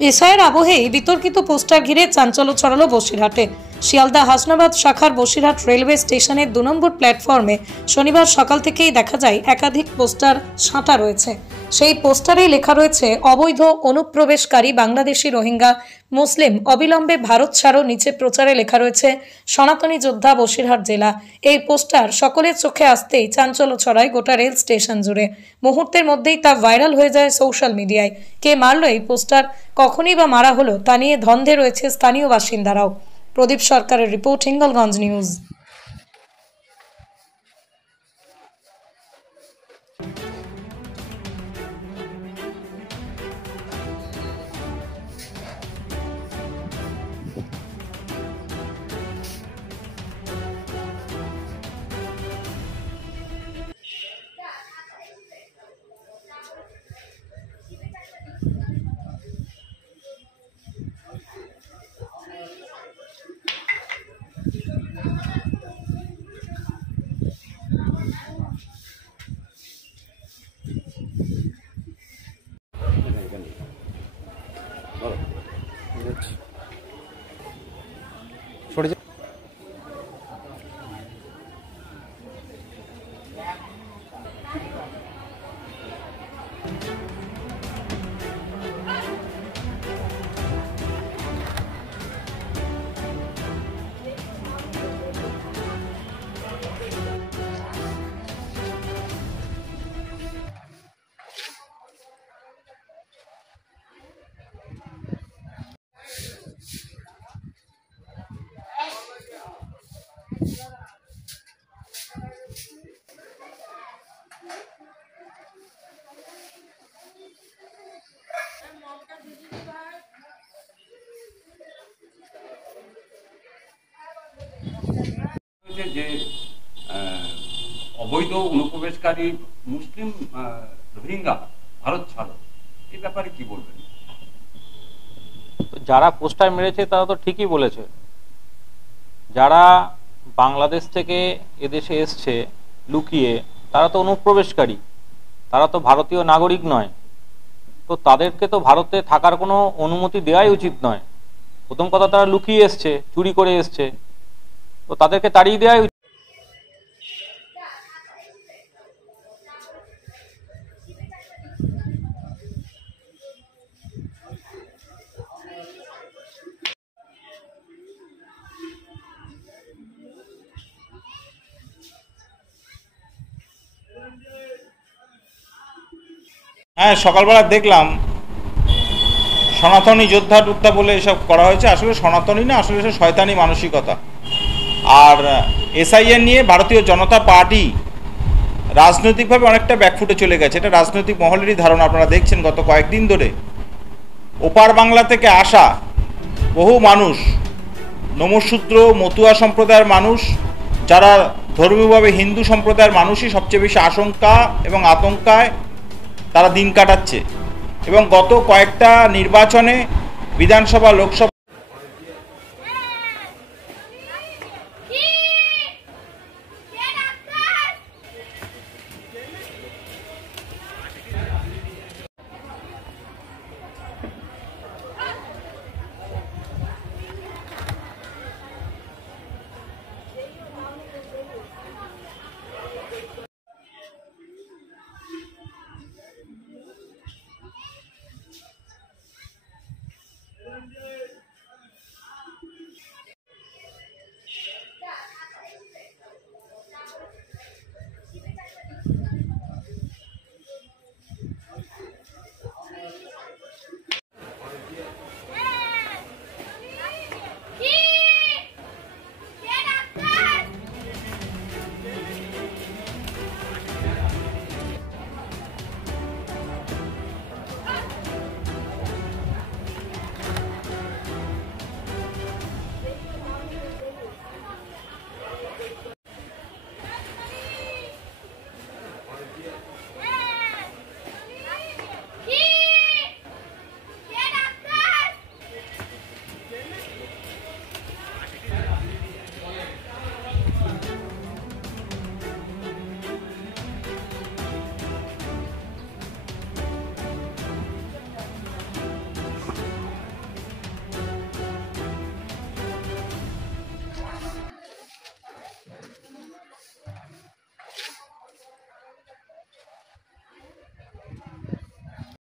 এসআইয়ের আবহেই বিতর্কিত পোস্টার ঘিরে চাঞ্চল্য ছড়ালো বসিরহাটে। শিয়ালদা হাসনাবাদ শাখার বসিরহাট রেলওয়ে স্টেশনের 2 নম্বর প্ল্যাটফর্মে শনিবার সকাল থেকেই দেখা যায় একাধিক পোস্টার সাঁটা রয়েছে। সেই পোস্টারেই লেখা রয়েছে, অবৈধ অনুপ্রবেশকারী বাংলাদেশি রোহিঙ্গা মুসলিম অবিলম্বে ভারত ছাড়ো। নিচে প্রচারে লেখা রয়েছে সনাতনী যোদ্ধা বসিরহাট জেলা। এই পোস্টার সকলের চোখে আসতেই চাঞ্চল্য ছড়ায় গোটা রেল স্টেশন জুড়ে। মুহূর্তের মধ্যেই তা ভাইরাল হয়ে যায় সোশ্যাল মিডিয়ায়। কে মারলো এই পোস্টার, কখনই বা মারা হলো, তা নিয়ে ধন্দে রয়েছে স্থানীয় বাসিন্দারাও। প্রদীপ সরকারের রিপোর্ট, হিঙ্গলগঞ্জ নিউজ। যে অবৈধ অনুপ্রবেশকারী মুসলিম রোহিঙ্গা ভারত ছাড়ো, এই ব্যাপারে কি বলবেন? যারা পোস্টার মেরেছে তারা তো ঠিকই বলেছে। যারা বাংলাদেশ থেকে এদেশে এসছে লুকিয়ে, তারা তো অনুপ্রবেশকারী, তারা তো ভারতীয় নাগরিক নয়। তো তাদেরকে তো ভারতে থাকার কোনো অনুমতি দেওয়াই উচিত নয়। প্রথম কথা, তারা লুকিয়ে এসছে, চুরি করে এসছে, তো তাদেরকে তাড়িয়ে দেওয়াই উচিত। হ্যাঁ, সকালবেলা দেখলাম সনাতনী যোদ্ধা টুদ্ধা বলে এসব করা হয়েছে। আসলে সনাতনী না, আসলে সে শয়তানি মানসিকতা। আর এসআইএন নিয়ে ভারতীয় জনতা পার্টি রাজনৈতিকভাবে অনেকটা ব্যাকফুটে চলে গেছে। এটা রাজনৈতিক মহলেরই ধারণা। আপনারা দেখছেন গত কয়েকদিন ধরে ওপার বাংলা থেকে আসা বহু মানুষ, নমশূদ্র মতুয়া সম্প্রদায়ের মানুষ, যারা ধর্মীয়ভাবে হিন্দু সম্প্রদায়ের মানুষই সবচেয়ে বেশি আশঙ্কা এবং আতঙ্কায় তারা দিন কাটাচ্ছে। এবং গত কয়েকটা নির্বাচনে বিধানসভা, লোকসভা